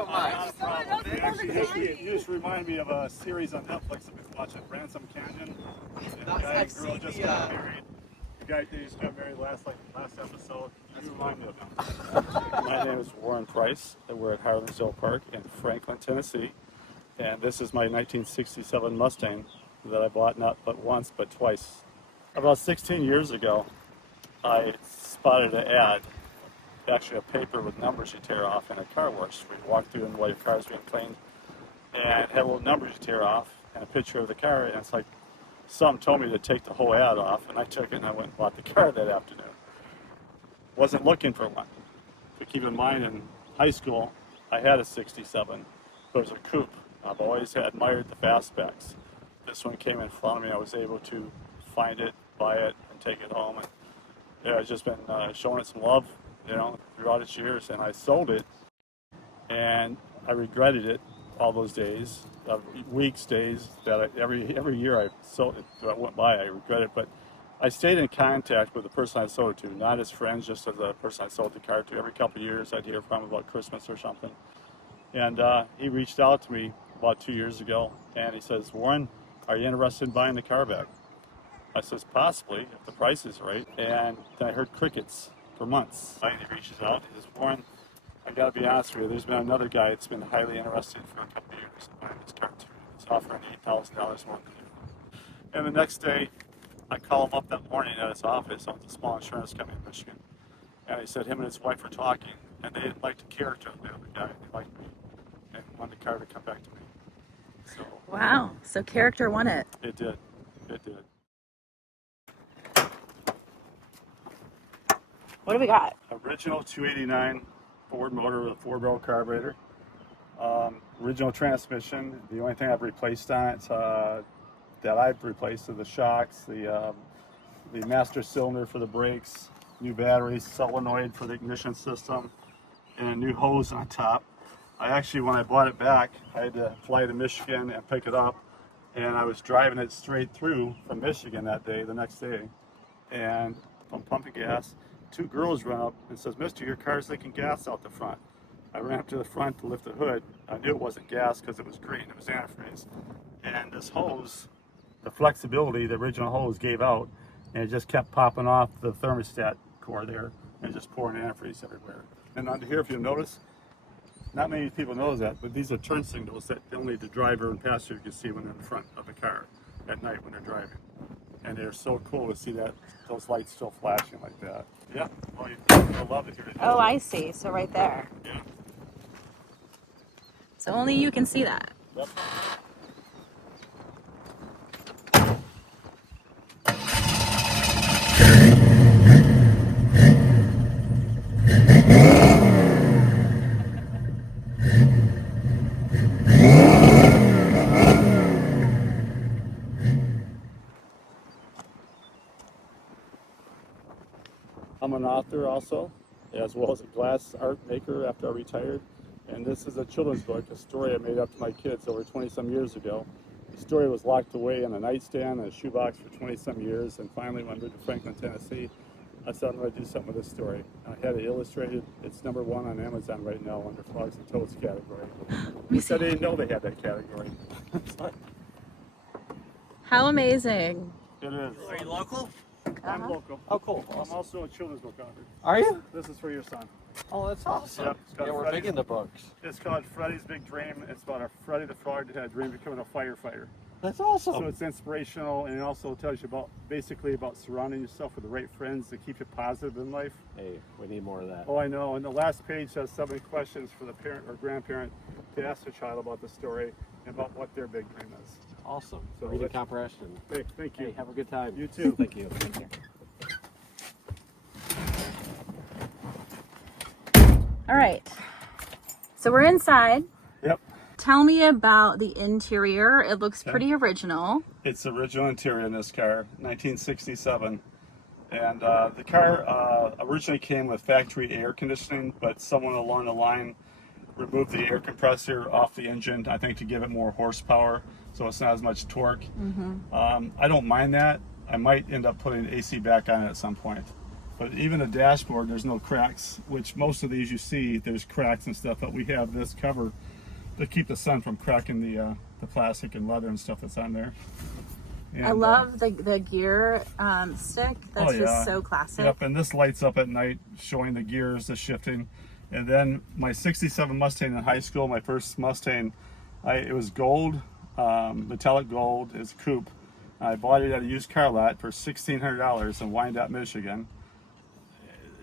so much. Actually, you just remind me of a series on Netflix I've been watching, Ransom Canyon. And the guy and girl just got married. The guy they just got married last episode. You remind me of him. My name is Warren Price, and we're at Harlansville Park in Franklin, Tennessee. And this is my 1967 Mustang that I bought not but once, but twice. About 16 years ago, I spotted an ad, actually a paper with numbers you tear off in a car wash. We walked through and while your car's being cleaned, and had little numbers you tear off and a picture of the car, and it's like something told me to take the whole ad off, and I took it and I went and bought the car that afternoon. Wasn't looking for one. But keep in mind, in high school, I had a 67, but it was a coupe. I've always admired the fastbacks. This one came in front of me. I was able to find it, buy it, and take it home. And yeah, I've just been showing it some love, throughout its years. And I sold it, and I regretted it all those days, days that every year I sold it, that went by, I regret it. But I stayed in contact with the person I sold it to, not as friends, just as the person I sold the car to. Every couple of years, I'd hear from him about Christmas or something. And he reached out to me about 2 years ago, and he says, "Warren, are you interested in buying the car back?" I says, "Possibly, if the price is right." And then I heard crickets for months. Finally, he reaches out. He says, "Warren, I got to be honest with you. There's been another guy that's been highly interested for a couple of years in buying this car too. He's offering $8,000 more than you." And the next day, I call him up that morning at his office on the small insurance company in Michigan. And he said him and his wife were talking, and they liked the character of the other guy. They liked me and wanted the car to come back to me. So, wow. So character won it. It did. It did. What do we got? Original 289 Ford motor with a 4-barrel carburetor. Original transmission. The only thing I've replaced on it that I've replaced are the shocks, the master cylinder for the brakes, new batteries, solenoid for the ignition system, and a new hose on top. I actually, when I bought it back, I had to fly to Michigan and pick it up, and I was driving it straight through from Michigan that day, the next day, and I'm pumping gas. 2 girls run up and says, "Mister, your car's leaking gas out the front." I ran up to the front to lift the hood. I knew it wasn't gas because it was green, it was antifreeze. And this hose, the flexibility, the original hose gave out, and it just kept popping off the thermostat core there and just pouring antifreeze everywhere. And under here, if you'll notice, not many people know that, but these are turn signals that only the driver and passenger can see when they're in front of the car at night when they're driving. And they're so cool to see that those lights still flashing like that. Yeah, well, you'll love it here. Oh, I see. So right there. Yeah. So only you can see that. Yep. I'm an author also, as well as a glass art maker after I retired. And this is a children's book, a story I made up to my kids over 20-some years ago. The story was locked away in a nightstand and a shoebox for 20-some years, and finally when I moved to Franklin, Tennessee, I said I'm going to do something with this story. I had it illustrated. It's #1 on Amazon right now under Frogs and Toads category. They said they didn't know they had that category. How amazing. It is. Are you local? I'm local. Oh, cool. I'm also a children's book author. Are you? This is for your son. Oh, that's awesome. Yep, it's called Yeah, we're Freddy's- big into books. It's called Freddy's Big Dream. It's about a Freddy the Frog that had a dream of becoming a firefighter. That's awesome. So it's inspirational, and it also tells you basically about surrounding yourself with the right friends to keep you positive in life. Hey, we need more of that. Oh, I know. And the last page has 7 questions for the parent or grandparent to ask their child about the story and about what their big dream is. Awesome. So Reading let's- comprehension. Thank you. Hey, have a good time. You too. Thank you. All right. So we're inside. Yep. Tell me about the interior. It looks pretty original. It's the original interior in this car, 1967. And the car originally came with factory air conditioning, but someone along the line removed the air compressor off the engine, I think to give it more horsepower, so it's not as much torque. I don't mind that. I might end up putting AC back on it at some point. But even the dashboard, there's no cracks, which most of these you see, there's cracks and stuff, but we have this cover to keep the sun from cracking the plastic and leather and stuff that's on there. And, I love the gear stick. That's just so classic. Yep, and this lights up at night, showing the gears, the shifting. And then my 67 Mustang in high school, my first Mustang, it was gold, metallic gold, it's a coupe. I bought it at a used car lot for $1,600 in Wyandotte, Michigan.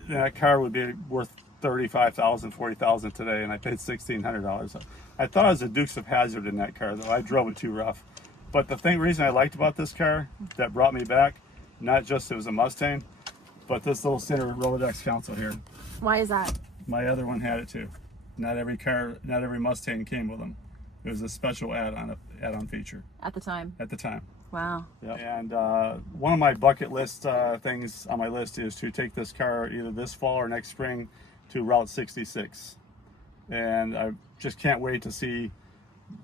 That car would be worth $35,000, $40,000 today, and I paid $1,600. I thought it was a Dukes of Hazzard in that car, though. I drove it too rough. But the reason I liked about this car that brought me back, not just it was a Mustang, but this little center Rolodex console here. Why is that? My other one had it too. Not every Mustang came with them. It was a special add-on feature. At the time? At the time. Wow. Yep. And one of my bucket list things on my list is to take this car either this fall or next spring to Route 66. And I just can't wait to see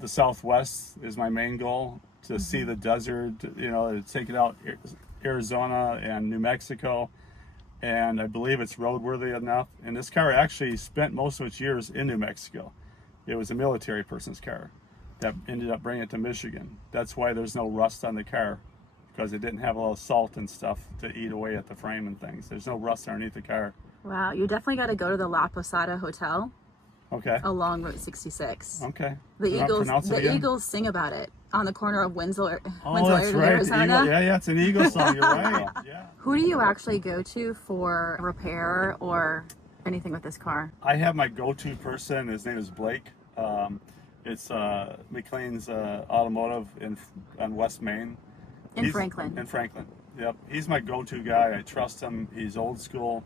the Southwest is my main goal, to see the desert, you know, to take it out Arizona and New Mexico. And I believe it's roadworthy enough. And this car actually spent most of its years in New Mexico. It was a military person's car that ended up bringing it to Michigan. That's why there's no rust on the car, because it didn't have a lot of salt and stuff to eat away at the frame and things. There's no rust underneath the car. Wow, you definitely got to go to the La Posada Hotel. Okay. Along Route 66. Okay. The Eagles sing about it on the corner of Winslow, that's right. Arizona. Yeah, it's an Eagle song. You're right. Yeah. Who do you actually go to for repair or anything with this car? I have my go-to person. His name is Blake. It's McLean's Automotive on West Main. In Franklin. In Franklin. Yep. He's my go-to guy. I trust him. He's old school.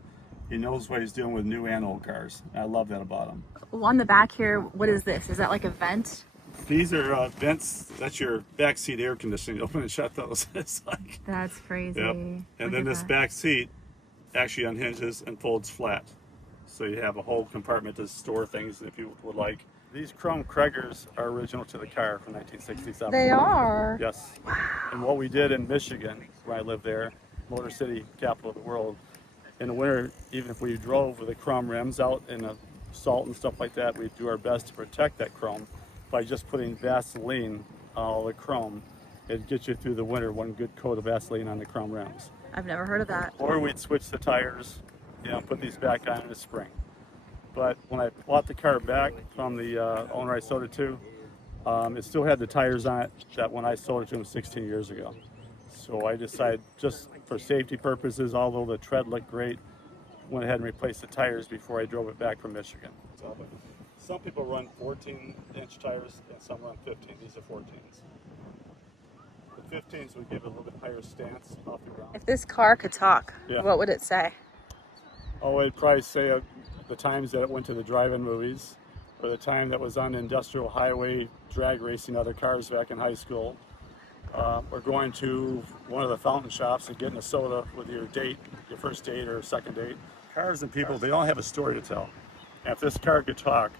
He knows what he's doing with new and old cars. I love that about him. On the back here, what is this? Is that like a vent? These are vents. That's your backseat air conditioning. Open and shut those. It's like, that's crazy. Yep. And then this back seat actually unhinges and folds flat. So you have a whole compartment to store things if you would like. These chrome Craigers are original to the car from 1967. They are? Yes. Wow. And what we did in Michigan, where I lived there, Motor City, capital of the world, in the winter, even if we drove with the chrome rims out in the salt and stuff like that, we'd do our best to protect that chrome by just putting Vaseline on all the chrome. It'd get you through the winter, one good coat of Vaseline on the chrome rims. I've never heard of that. Or we'd switch the tires, put these back on in the spring. But when I bought the car back from the owner I sold it to, it still had the tires on it that when I sold it to him 16 years ago. So I decided, just for safety purposes, although the tread looked great, went ahead and replaced the tires before I drove it back from Michigan. Some people run 14-inch tires and some run 15. These are 14s. The 15s would give it a little bit higher stance off the ground. If this car could talk, what would it say? Oh, it'd probably say the times that it went to the drive-in movies, or the time that was on the industrial highway drag racing other cars back in high school. Or going to one of the fountain shops and getting a soda with your date, your first date or second date. Cars and people, they all have a story to tell. And if this car could talk,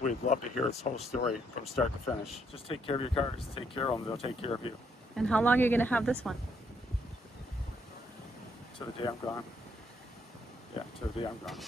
we'd love to hear its whole story from start to finish. Just take care of your cars, take care of them, they'll take care of you. And how long are you going to have this one? To the day I'm gone. Yeah, to the day I'm gone.